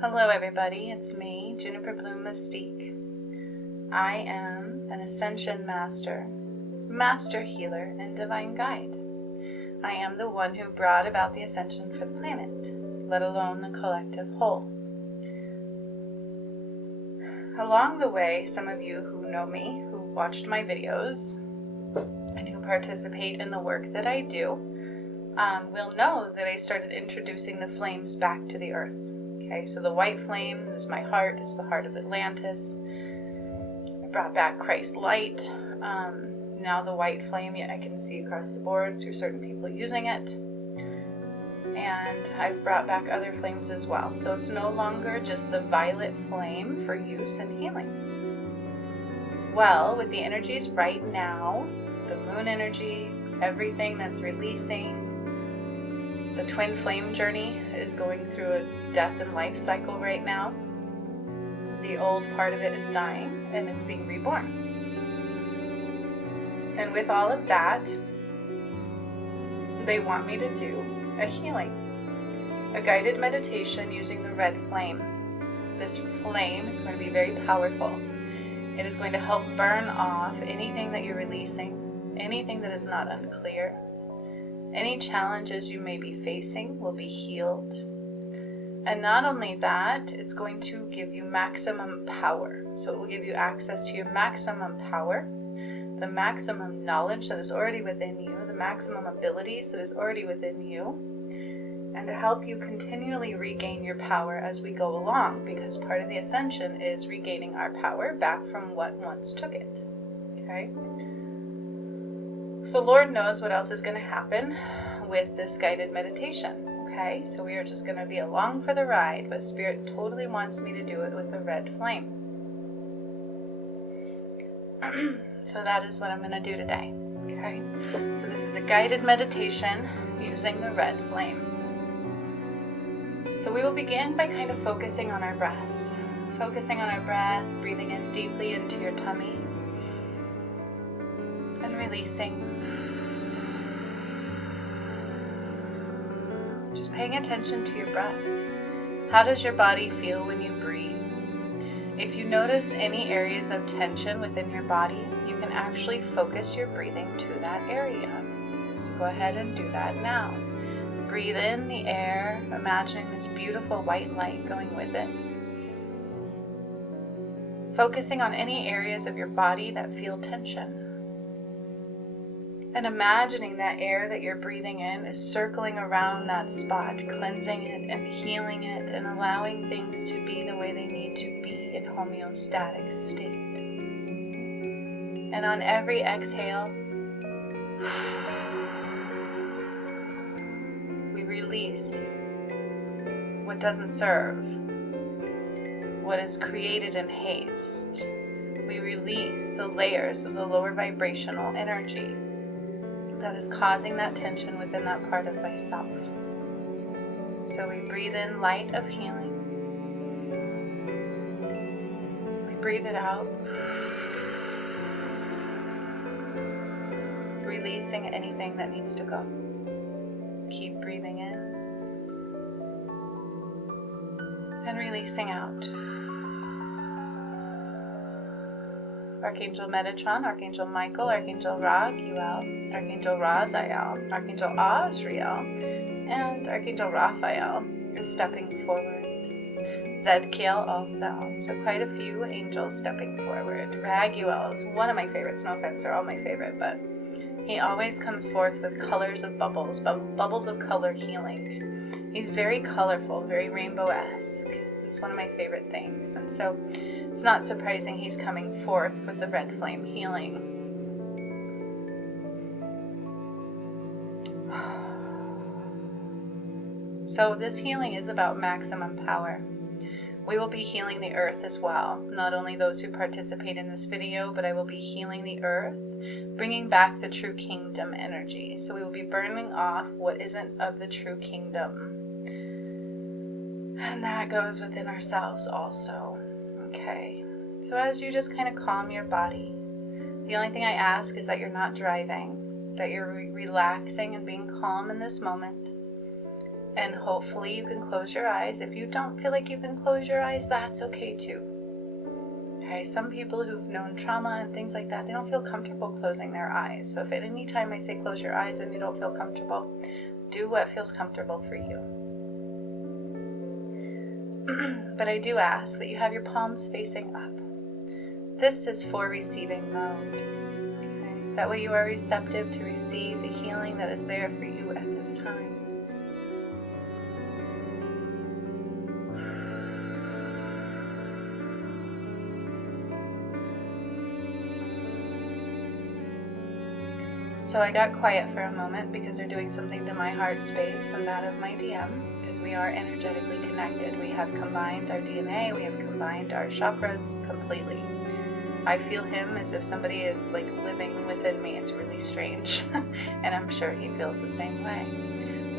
Hello everybody, it's me, Juniper Bloom Mystique. I am an Ascension Master, Master Healer, and Divine Guide. I am the one who brought about the Ascension for the planet, let alone the collective whole. Along the way, some of you who know me, who watched my videos, and who participate in the work that I do, will know that I started introducing the flames back to the earth. Okay, so the white flame is my heart, it's the heart of Atlantis. I brought back Christ's light. Now the white flame, I can see across the board through certain people using it. And I've brought back other flames as well. So it's no longer just the violet flame for use and healing. Well, with the energies right now, the moon energy, everything that's releasing, the twin flame journey is going through a death and life cycle right now. The old part of it is dying and it's being reborn. And with all of that, they want me to do a healing, a guided meditation using the red flame. This flame is going to be very powerful. It is going to help burn off anything that you're releasing, anything that is not unclear. Any challenges you may be facing will be healed. And not only that, it's going to give you maximum power. So it will give you access to your maximum power, the maximum knowledge that is already within you, the maximum abilities that is already within you, and to help you continually regain your power as we go along, because part of the ascension is regaining our power back from what once took it. Okay? So Lord knows what else is going to happen with this guided meditation, okay? So we are just going to be along for the ride, but Spirit totally wants me to do it with the red flame. So that is what I'm going to do today, okay? So this is a guided meditation using the red flame. So we will begin by kind of focusing on our breath. Focusing on our breath, breathing in deeply into your tummy, and releasing. Just paying attention to your breath. How does your body feel when you breathe? If you notice any areas of tension within your body, you can actually focus your breathing to that area. So go ahead and do that now. Breathe in the air, imagining this beautiful white light going with it. Focusing on any areas of your body that feel tension. And imagining that air that you're breathing in is circling around that spot, cleansing it and healing it and allowing things to be the way they need to be in homeostatic state. And on every exhale, we release what doesn't serve, what is created in haste. We release the layers of the lower vibrational energy that is causing that tension within that part of thyself. So we breathe in light of healing. We breathe it out, releasing anything that needs to go. Keep breathing in and releasing out. Archangel Metatron, Archangel Michael, Archangel Raguel, Archangel Raziel, Archangel Azrael, and Archangel Raphael is stepping forward. Zedkiel also. So quite a few angels stepping forward. Raguel is one of my favorites. No offense, they're all my favorite, but he always comes forth with colors of bubbles, bubbles of color healing. He's very colorful, very rainbow-esque. It's one of my favorite things. And so it's not surprising he's coming forth with the red flame healing. So this healing is about maximum power. We will be healing the earth as well. Not only those who participate in this video, but I will be healing the earth, bringing back the true kingdom energy. So we will be burning off what isn't of the true kingdom. And that goes within ourselves also. Okay. So as you just kind of calm your body, the only thing I ask is that you're not driving, that you're relaxing and being calm in this moment. And hopefully you can close your eyes. If you don't feel like you can close your eyes, that's okay too. Okay, some people who've known trauma and things like that, they don't feel comfortable closing their eyes. So if at any time I say close your eyes and you don't feel comfortable, do what feels comfortable for you. But I do ask that you have your palms facing up. This is for receiving mode. Okay? That way you are receptive to receive the healing that is there for you at this time. So I got quiet for a moment because they're doing something to my heart space and that of my DM, because we are energetically connected. We have combined our DNA, we have combined our chakras completely. I feel him as if somebody is like living within me. It's really strange. And I'm sure he feels the same way.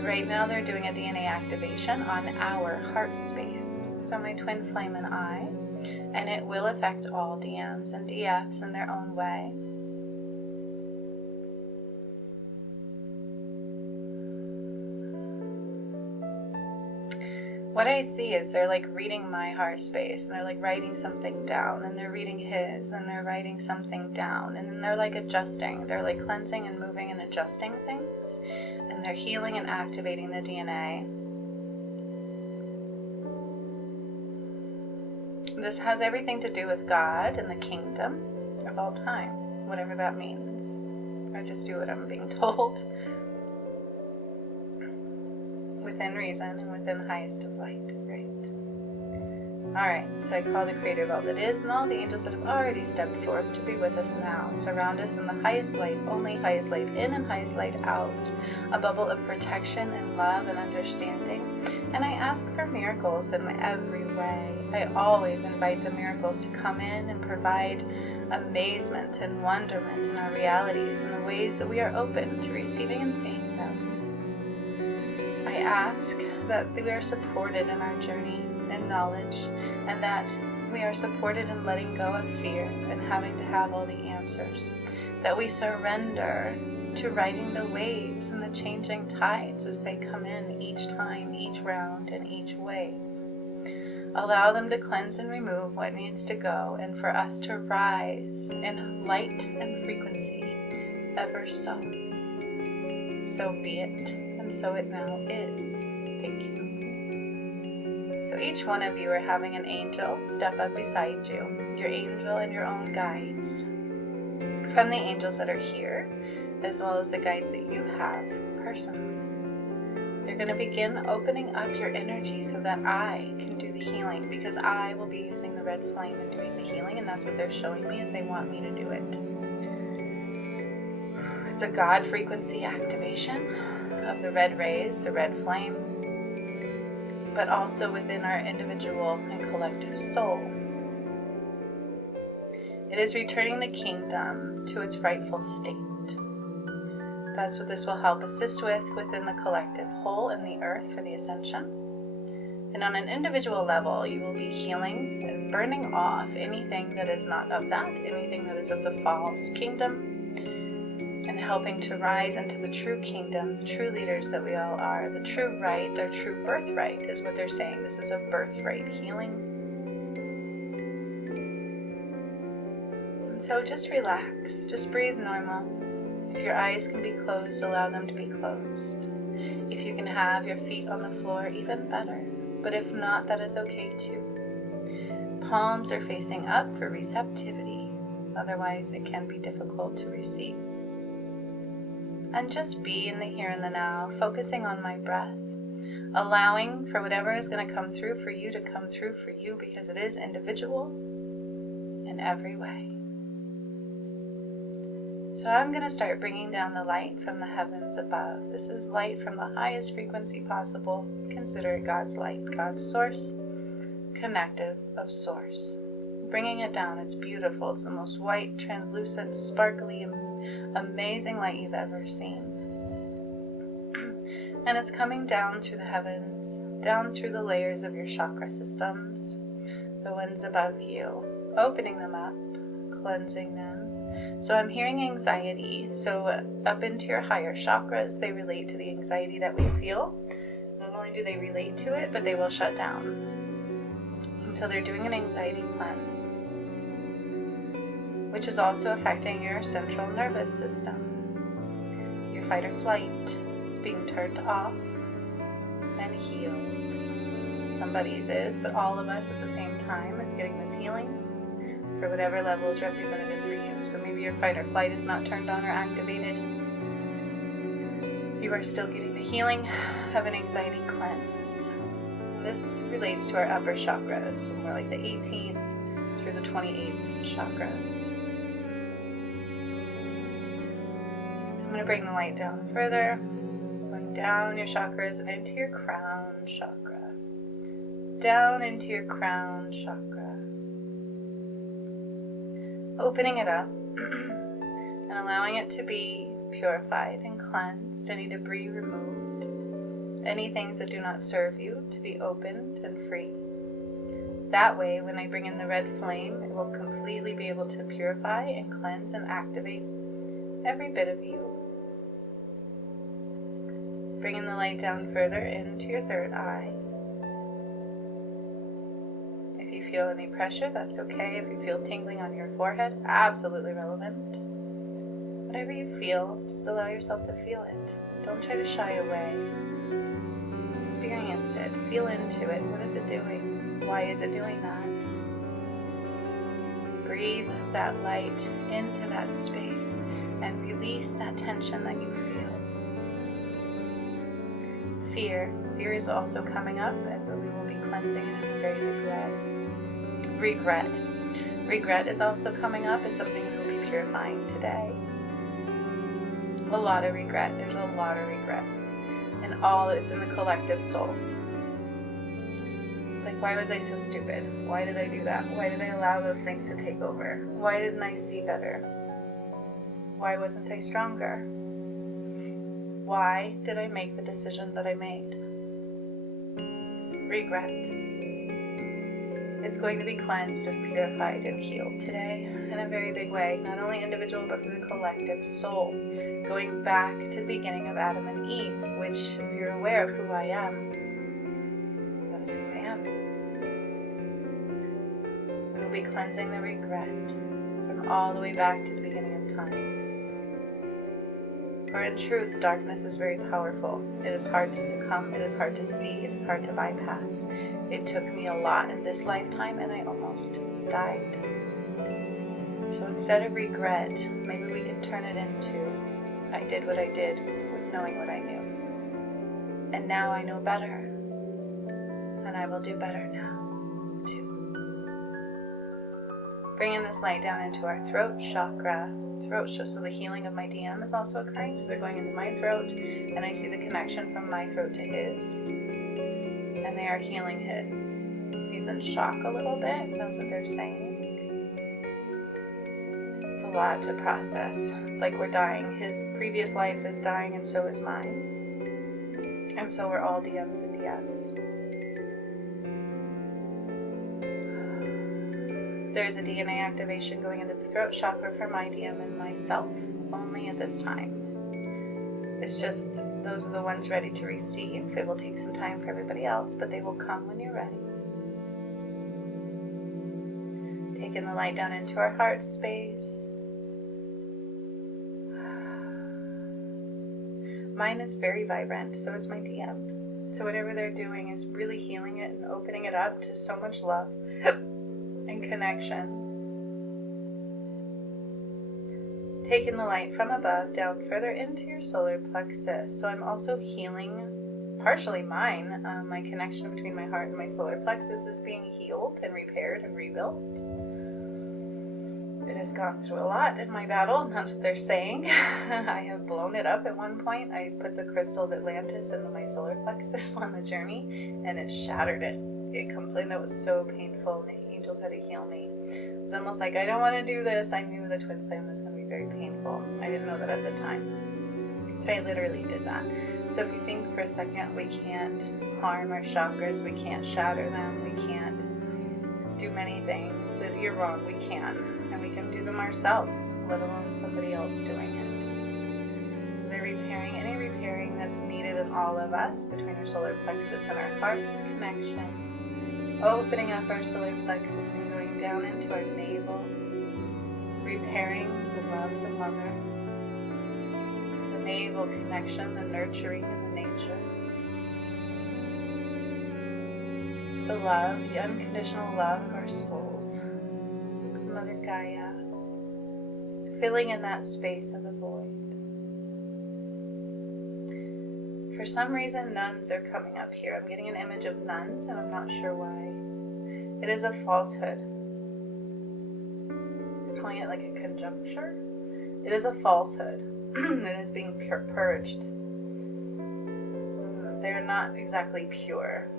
Right now they're doing a DNA activation on our heart space. So my twin flame and I, and it will affect all DMs and DFs in their own way. What I see is they're like reading my heart space, and they're like writing something down, and they're reading his, and they're writing something down, and then they're like adjusting. They're like cleansing and moving and adjusting things, and they're healing and activating the DNA. This has everything to do with God and the kingdom of all time, whatever that means. I just do what I'm being told. Within reason and within the highest of light. Great. Alright, so I call the creator of all that is and all the angels that have already stepped forth to be with us now. Surround us in the highest light, only highest light in and highest light out. A bubble of protection and love and understanding. And I ask for miracles in every way. I always invite the miracles to come in and provide amazement and wonderment in our realities in the ways that we are open to receiving and seeing them. I ask that we are supported in our journey and knowledge, and that we are supported in letting go of fear and having to have all the answers, that we surrender to riding the waves and the changing tides as they come in each time, each round, and each wave. Allow them to cleanse and remove what needs to go, and for us to rise in light and frequency ever so. So be it, and so it now is. Thank you. So each one of you are having an angel step up beside you, your angel and your own guides, from the angels that are here, as well as the guides that you have personally. You're going to begin opening up your energy so that I can do the healing, because I will be using the red flame and doing the healing, and that's what they're showing me, is they want me to do it. It's a God frequency activation of the red rays, the red flame, but also within our individual and collective soul. It is returning the kingdom to its rightful state. That's what this will help assist with within the collective whole and the earth for the ascension. And on an individual level, you will be healing and burning off anything that is not of that, anything that is of the false kingdom, and helping to rise into the true kingdom, the true leaders that we all are. The true right, their true birthright is what they're saying. This is a birthright healing. And so just relax, just breathe normal. If your eyes can be closed, allow them to be closed. If you can have your feet on the floor, even better. But if not, that is okay too. Palms are facing up for receptivity. Otherwise, it can be difficult to receive. And just be in the here and the now, focusing on my breath. Allowing for whatever is going to come through for you to come through for you, because it is individual in every way. So I'm going to start bringing down the light from the heavens above. This is light from the highest frequency possible. Consider it God's light, God's source, connective of source. Bringing it down, it's beautiful. It's the most white, translucent, sparkly, amazing light you've ever seen. And it's coming down through the heavens, down through the layers of your chakra systems, the ones above you, opening them up, cleansing them. So I'm hearing anxiety. So up into your higher chakras, they relate to the anxiety that we feel. And only do they relate to it, but they will shut down. And so they're doing an anxiety cleanse, which is also affecting your central nervous system. Your fight or flight is being turned off and healed. Somebody's is, but all of us at the same time is getting this healing for whatever level is represented for you. So maybe your fight or flight is not turned on or activated. You are still getting the healing of an anxiety cleanse. This relates to our upper chakras, so more like the 18th through the 28th chakras. So I'm going to bring the light down further, going down your chakras and into your crown chakra. Down into your crown chakra. Opening it up and allowing it to be purified and cleansed, any debris removed, any things that do not serve you to be opened and free. That way, when I bring in the red flame, it will completely be able to purify and cleanse and activate every bit of you. Bringing the light down further into your third eye. If you feel any pressure, that's okay. If you feel tingling on your forehead, absolutely relevant. Whatever you feel, just allow yourself to feel it. Don't try to shy away. Experience it. Feel into it. What is it doing? Why is it doing that? Breathe that light into that space and release that tension that you feel. Fear. Fear is also coming up, as we will be cleansing it in a very big way. Regret. Regret is also coming up as something we will be purifying today. A lot of regret. There's a lot of regret. And all it's in the collective soul. It's like, why was I so stupid? Why did I do that? Why did I allow those things to take over? Why didn't I see better? Why wasn't I stronger? Why did I make the decision that I made? Regret. It's going to be cleansed and purified and healed today in a very big way, not only individual but for the collective soul. Going back to the beginning of Adam and Eve, which, if you're aware of who I am, that is who I am. We will be cleansing the regret from all the way back to the beginning of time. For in truth, darkness is very powerful. It is hard to succumb, it is hard to see, it is hard to bypass. It took me a lot in this lifetime and I almost died. So instead of regret, maybe we can turn it into, I did what I did with knowing what I knew. And now I know better. And I will do better now, too. Bringing this light down into our throat chakra. So the healing of my DM is also occurring. So they're going into my throat, and I see the connection from my throat to his. And they are healing his. He's in shock a little bit. That's what they're saying. It's a lot to process. It's like we're dying. His previous life is dying, and so is mine. And so we're all DMs and DFs. There's a DNA activation going into the throat chakra for my DM and myself, only at this time. It's just, those are the ones ready to receive. It will take some time for everybody else, but they will come when you're ready. Taking the light down into our heart space. Mine is very vibrant, so is my DM's. So whatever they're doing is really healing it and opening it up to so much love and connection. Taking the light from above down further into your solar plexus. So I'm also healing partially mine. My connection between my heart and my solar plexus is being healed and repaired and rebuilt. It has gone through a lot in my battle, and that's what they're saying. I have blown it up at one point. I put the crystal of Atlantis into my solar plexus on the journey, and it shattered it. It completely, it was so painful. The angels had to heal me. It was almost like, I don't want to do this. I knew the twin flame was going to be very painful. I didn't know that at the time, but I literally did that. So if you think for a second, we can't harm our chakras, we can't shatter them, we can't do many things, you're wrong. We can, and we can do them ourselves, let alone somebody else doing it. So they're repairing any repairing that's needed in all of us between our solar plexus and our heart connection. Opening up our solar plexus and going down into our navel, repairing the love, the mother, the navel connection, the nurturing and the nature, the love, the unconditional love of our souls, Mother Gaia, filling in that space of the void. For some reason, nuns are coming up here. I'm getting an image of nuns, and I'm not sure why. It is a falsehood. I'm calling it like a conjuncture. It is a falsehood. It is being purged. They're not exactly pure.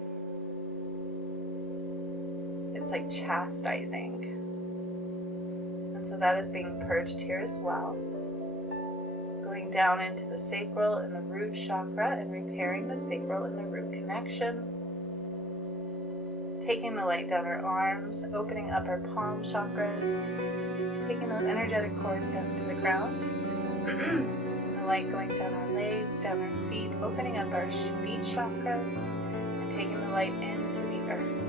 It's like chastising. And so that is being purged here as well. Going down into the sacral and the root chakra and repairing the sacral and the root connection. Taking the light down our arms, opening up our palm chakras, taking those energetic cords down to the ground. The light going down our legs, down our feet, opening up our feet chakras, and taking the light into the earth.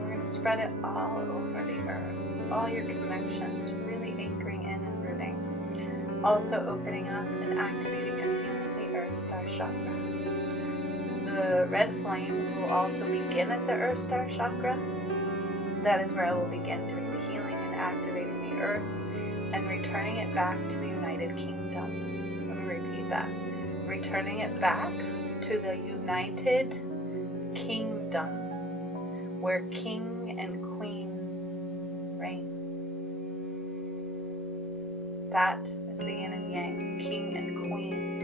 We're going to spread it all over the earth, all your connections, really anchoring in and rooting. Also opening up and activating and healing the Earth Star Chakra. The red flame will also begin at the Earth Star Chakra. That is where I will begin doing the healing and activating the Earth and returning it back to the United Kingdom. Let me repeat that. Returning it back to the United Kingdom, where King and Queen reign. That is the yin and yang, king and queen,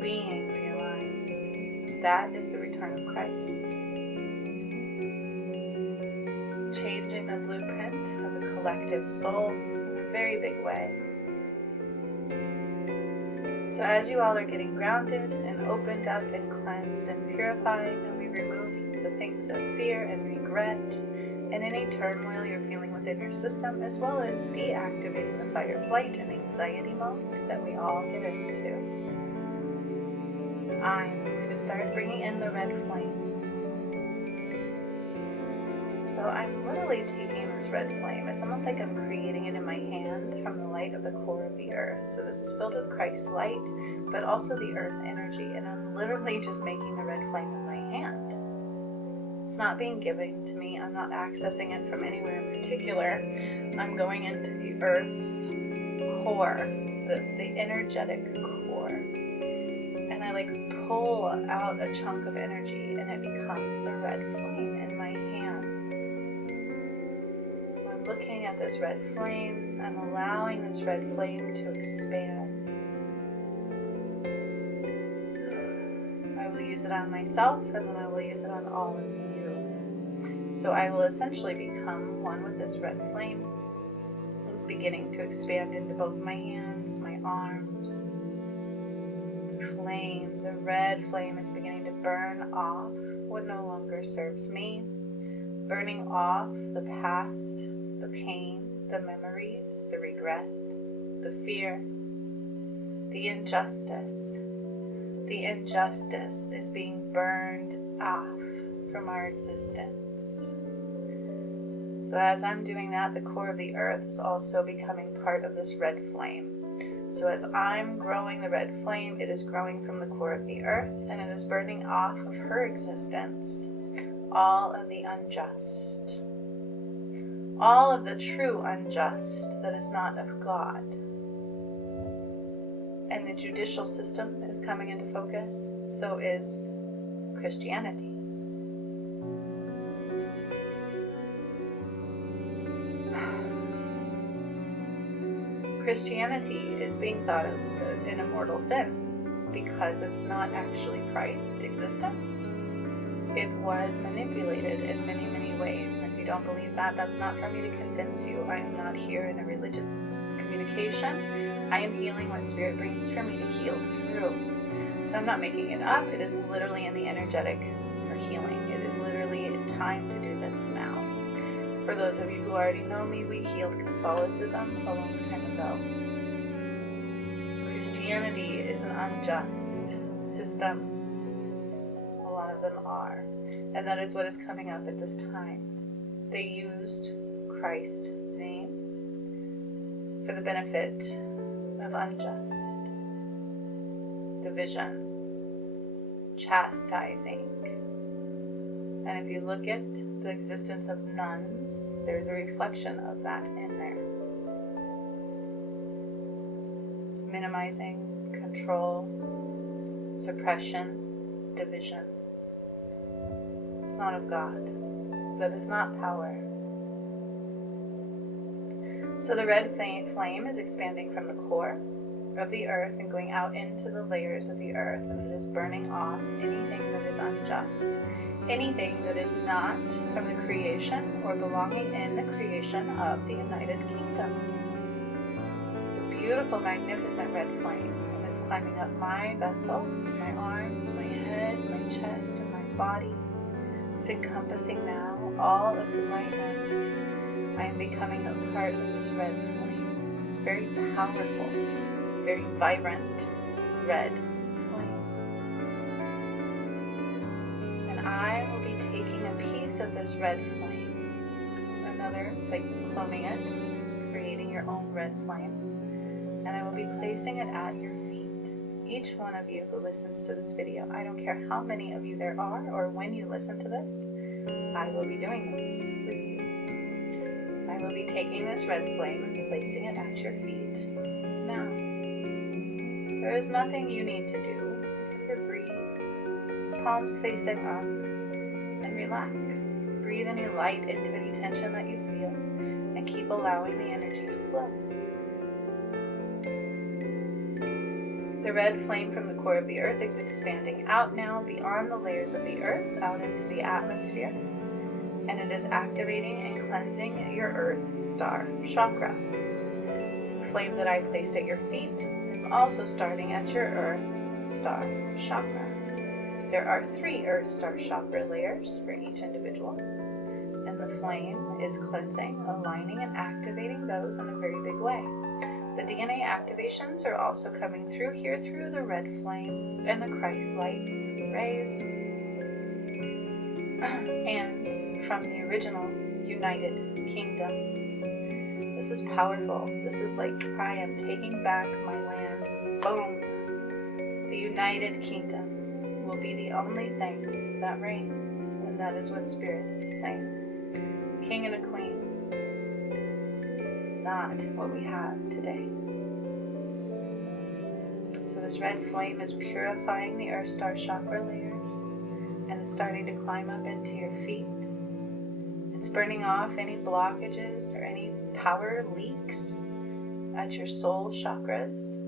being realigned. That is the return of Christ. Changing the blueprint of the collective soul in a very big way. So as you all are getting grounded and opened up and cleansed and purified, and we remove the things of fear and regret and any turmoil you're feeling within your system, as well as deactivating the fight or flight and anxiety mode that we all get into. I'm going to start bringing in the red flame. So I'm literally taking this red flame. It's almost like I'm creating it in my hand from the light of the core of the earth. So this is filled with Christ's light, but also the earth energy. And I'm literally just making the red flame in my hand. It's not being given to me. I'm not accessing it from anywhere in particular. I'm going into the earth's core, the energetic core. And I like pull out a chunk of energy and it becomes the red flame in my hand. So I'm looking at this red flame. I'm allowing this red flame to expand. I will use it on myself and then I will use it on all of you. So I will essentially become one with this red flame. It's beginning to expand into both my hands, my arms. The flame, the red flame is beginning to burn off what no longer serves me. Burning off the past, the pain, the memories, the regret, the fear, the injustice. The injustice is being burned off from our existence. So as I'm doing that, the core of the earth is also becoming part of this red flame. So as I'm growing the red flame, it is growing from the core of the earth, and it is burning off of her existence all of the unjust, all of the true unjust that is not of God. And the judicial system is coming into focus, so is Christianity. Christianity is being thought of an immortal sin because it's not actually Christ's existence. It was manipulated in many, many ways. And if you don't believe that, that's not for me to convince you. I am not here in a religious communication. I am healing what Spirit brings for me to heal through. So I'm not making it up. It is literally in the energetic for healing. It is literally time to do this now. For those of you who already know me, we healed Catholicism a long time ago. Christianity is an unjust system. A lot of them are. And that is what is coming up at this time. They used Christ's name for the benefit of unjust, division, chastising. And if you look at the existence of nuns, there's a reflection of that in there. Minimizing, control, suppression, division. It's not of God. That is not power. So the red flame is expanding from the core of the earth and going out into the layers of the earth, and it is burning off anything that is unjust, anything that is not from the creation or belonging in the creation of the United Kingdom. It's a beautiful, magnificent red flame, and it's climbing up my vessel to my arms, my head, my chest, and my body. It's encompassing now all of the light energy. I am becoming a part of this red flame. It's very powerful, very vibrant red flame. And I will be taking a piece of this red flame, it's like cloning it, creating your own red flame, and I will be placing it at your feet. Each one of you who listens to this video, I don't care how many of you there are or when you listen to this, I will be doing this with you. I will be taking this red flame and placing it at your feet. Now, there is nothing you need to do except for breathe. Palms facing up and relax. Breathe any light into any tension that you feel and keep allowing the energy to flow. The red flame from the core of the earth is expanding out now beyond the layers of the earth, out into the atmosphere. And it is activating and cleansing your earth star chakra. The flame that I placed at your feet is also starting at your earth star chakra. There are 3 earth star chakra layers for each individual, and the flame is cleansing, aligning, and activating those in a very big way. The DNA activations are also coming through here through the red flame and the Christ light rays, and from the original United Kingdom. This is powerful. This is like I am taking back my land. Boom. The United Kingdom will be the only thing that reigns, and that is what Spirit is saying. King and a queen. Not what we have today. So this red flame is purifying the earth star chakra layers and is starting to climb up into your feet. It's burning off any blockages or any power leaks at your soul chakras.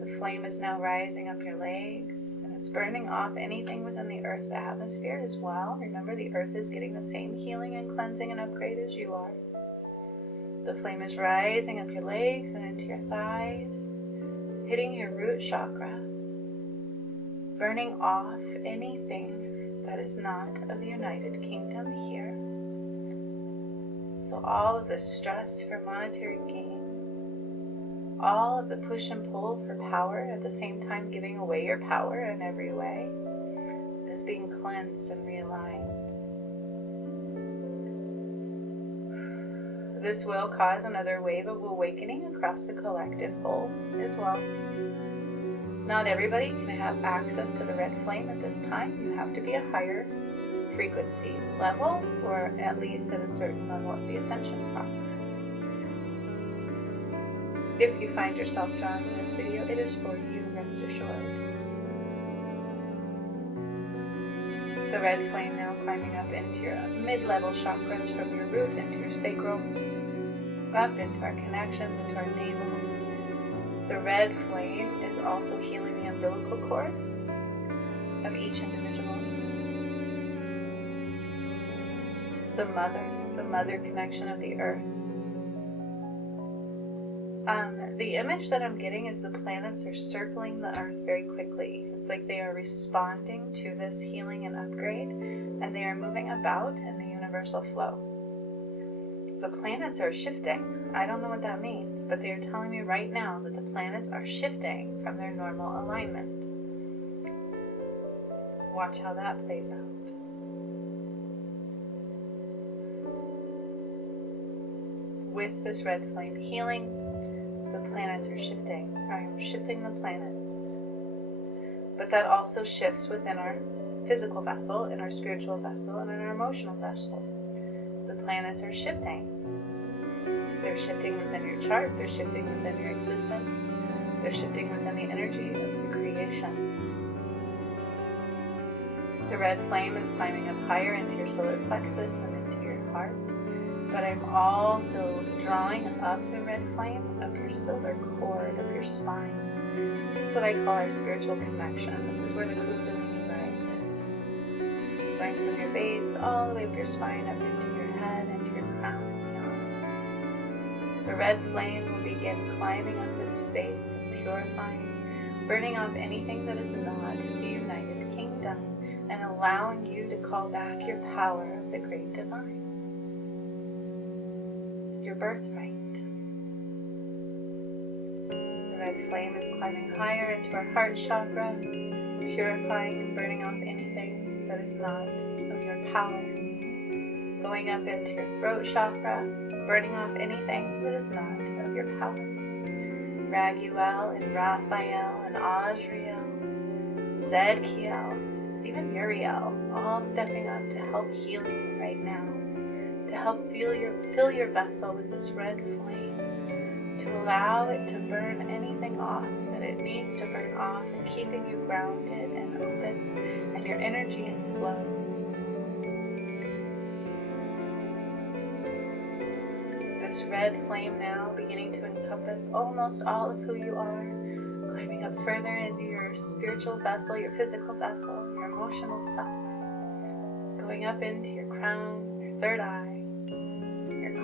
The flame is now rising up your legs, and it's burning off anything within the earth's atmosphere as well. Remember, the earth is getting the same healing and cleansing and upgrade as you are. The flame is rising up your legs and into your thighs, hitting your root chakra, burning off anything that is not of the United Kingdom here. So all of the stress for monetary gain, all of the push and pull for power, at the same time giving away your power in every way, is being cleansed and realigned. This will cause another wave of awakening across the collective whole as well. Not everybody can have access to the red flame at this time. You have to be a higher frequency level, or at least at a certain level of the Ascension process. If you find yourself drawn to this video, it is for you, rest assured. The red flame now climbing up into your mid-level chakras, from your root into your sacral, up into our connections, into our navel. The red flame is also healing the umbilical cord of each individual. The mother connection of the earth. The image that I'm getting is the planets are circling the earth very quickly. It's like they are responding to this healing and upgrade, and they are moving about in the universal flow. the planets are shifting. I don't know what that means, but they're telling me right now that the planets are shifting from their normal alignment. Watch how that plays out. With this red flame healing, the planets are shifting. I'm shifting the planets. But that also shifts within our physical vessel, in our spiritual vessel, and in our emotional vessel. The planets are shifting. They're shifting within your chart. They're shifting within your existence. They're shifting within the energy of the creation. The red flame is climbing up higher into your solar plexus and into your heart. But I'm also drawing up the red flame up your silver cord, up your spine. This is what I call our spiritual connection. This is where the Kundalini rises. Going from your base all the way up your spine, up into your head, into your crown and beyond. The red flame will begin climbing up this space and purifying, burning off anything that is not the United Kingdom, and allowing you to call back your power of the Great Divine. Your birthright. The red flame is climbing higher into our heart chakra, purifying and burning off anything that is not of your power. Going up into your throat chakra, burning off anything that is not of your power. Raguel and Raphael and Azriel, Zedkiel, even Uriel, all stepping up to help heal you right now. To help fill your vessel with this red flame, to allow it to burn anything off that it needs to burn off, and keeping you grounded and open and your energy in flow. This red flame now beginning to encompass almost all of who you are, climbing up further into your spiritual vessel, your physical vessel, your emotional self, going up into your crown, your third eye,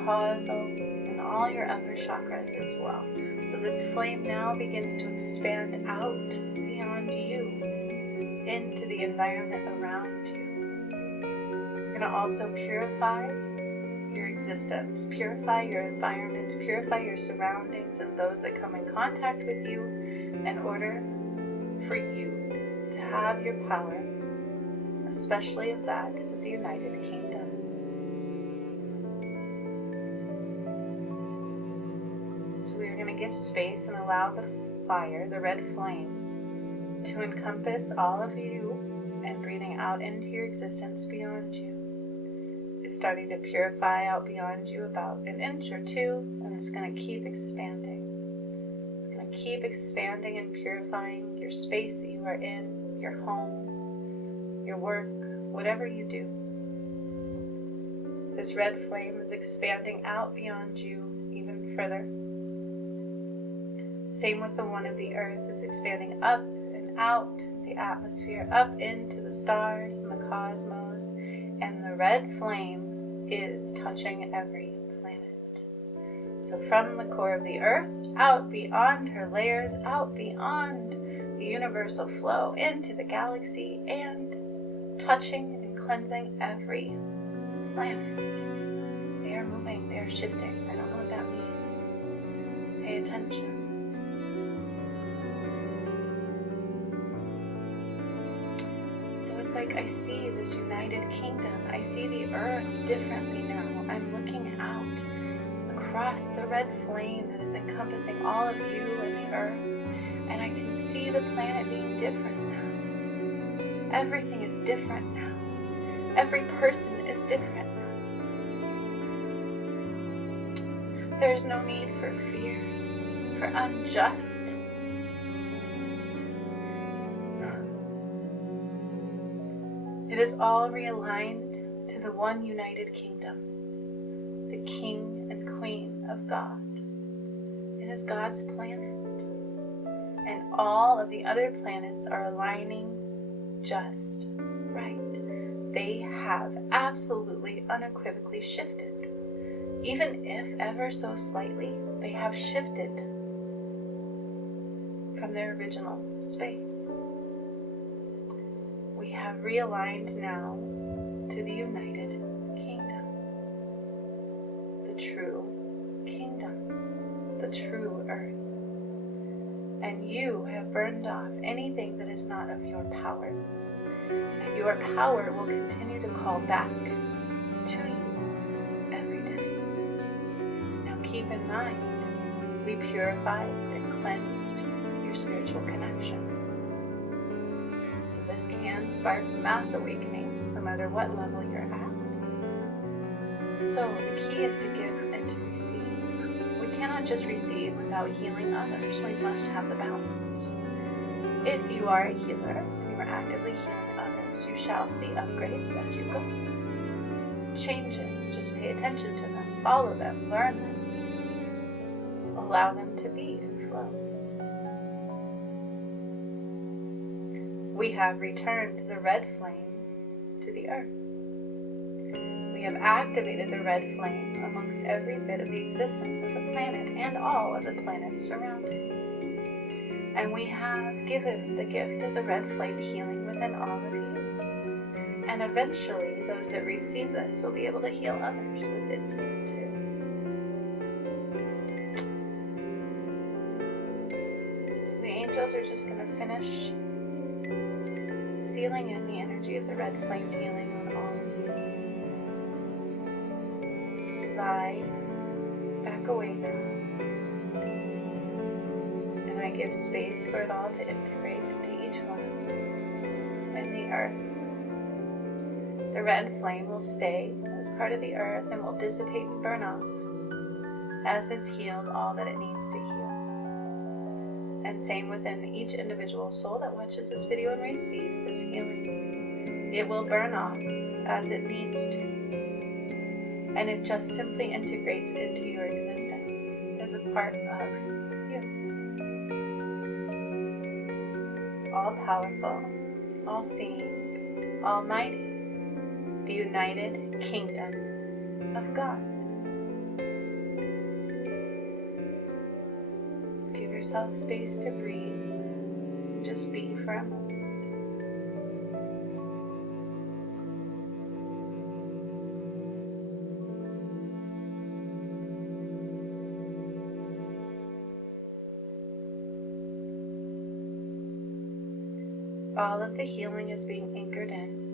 causal, and all your upper chakras as well. So this flame now begins to expand out beyond you into the environment around you. You're going to also purify your existence, purify your environment, purify your surroundings and those that come in contact with you in order for you to have your power, especially of that of the United Kingdom. We're going to give space and allow the fire, the red flame, to encompass all of you, and breathing out into your existence beyond you. It's starting to purify out beyond you about an inch or two, and it's going to keep expanding. It's going to keep expanding and purifying your space that you are in, your home, your work, whatever you do. This red flame is expanding out beyond you even further. Same with the one of the earth. It's expanding up and out the atmosphere, up into the stars and the cosmos, and the red flame is touching every planet. So from the core of the earth, out beyond her layers, out beyond the universal flow, into the galaxy, and touching and cleansing every planet. They are moving, they are shifting. I don't know what that means. Pay attention. So it's like I see this United Kingdom. I see the earth differently now. I'm looking out across the red flame that is encompassing all of you and the earth, and I can see the planet being different now. Everything is different now. Every person is different now. There's no need for fear, for unjust. It is all realigned to the one United Kingdom, the King and Queen of God. It is God's planet, and all of the other planets are aligning just right. They have absolutely, unequivocally shifted. Even if ever so slightly, they have shifted from their original space. We have realigned now to the United Kingdom, the the true earth. And you have burned off anything that is not of your power. And your power will continue to call back to you every day. Now keep in mind, we purified and cleansed your spiritual connection. So this can spark mass awakenings no matter what level you're at. So the key is to give and to receive. We cannot just receive without healing others. We must have the balance. If you are a healer and you are actively healing others, you shall see upgrades as you go. Changes, just pay attention to them, follow them, learn them, allow them to be and flow. We have returned the red flame to the earth. We have activated the red flame amongst every bit of the existence of the planet and all of the planets surrounding. And we have given the gift of the red flame healing within all of you. And eventually, those that receive this will be able to heal others with it too. So the angels are just going to finish sealing in the energy of the red flame healing on all of you. As I back away now, and I give space for it all to integrate into each one of you and the earth. The red flame will stay as part of the earth and will dissipate and burn off as it's healed all that it needs to heal. And same within each individual soul that watches this video and receives this healing. It will burn off as it needs to. And it just simply integrates into your existence as a part of you. All powerful, all seeing, almighty, the United Kingdom of God. Give yourself space to breathe. Just be for a moment. All of the healing is being anchored in.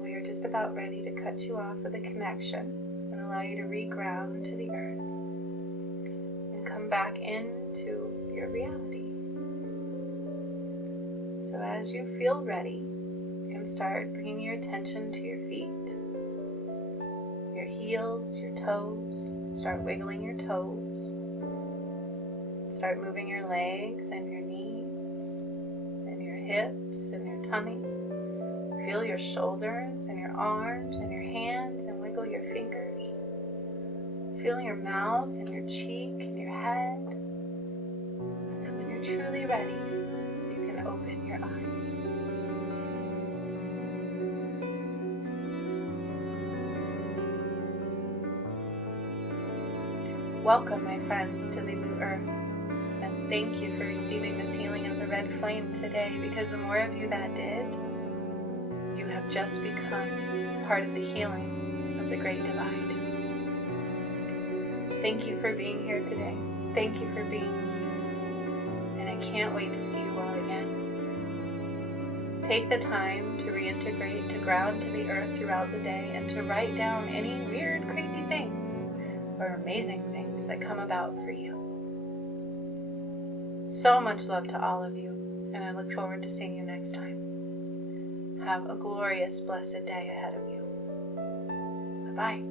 We are just about ready to cut you off with a connection and allow you to reground to the earth and come back into your reality. So as you feel ready, you can start bringing your attention to your feet, your heels, your toes. Start wiggling your toes. Start moving your legs and your knees, hips and your tummy. Feel your shoulders and your arms and your hands and wiggle your fingers. Feel your mouth and your cheek and your head. And then when you're truly ready, you can open your eyes. Welcome, my friends, to the new earth. And thank you for receiving this healing of the red flame today, because the more of you that did, you have just become part of the healing of the Great Divide. Thank you for being here today. Thank you for being here. And I can't wait to see you all again. Take the time to reintegrate, to ground to the earth throughout the day, and to write down any weird, crazy things or amazing things that come about for you. So much love to all of you, and I look forward to seeing you next time. Have a glorious, blessed day ahead of you. Bye-bye.